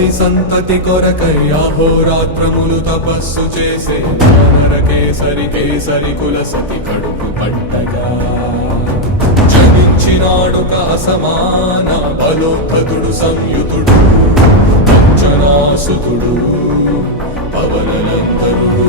తనపై సంతతి కొరకై అహోరాత్రములు తపస్సు చేసే వానర కేసరి కేసరి కుల సతి కడుపు పట్టగా జనించినాడొక అసమాన బలోద్ధతుడు సంయుతుడు అంజనాసుతుడు పవననందనుడు.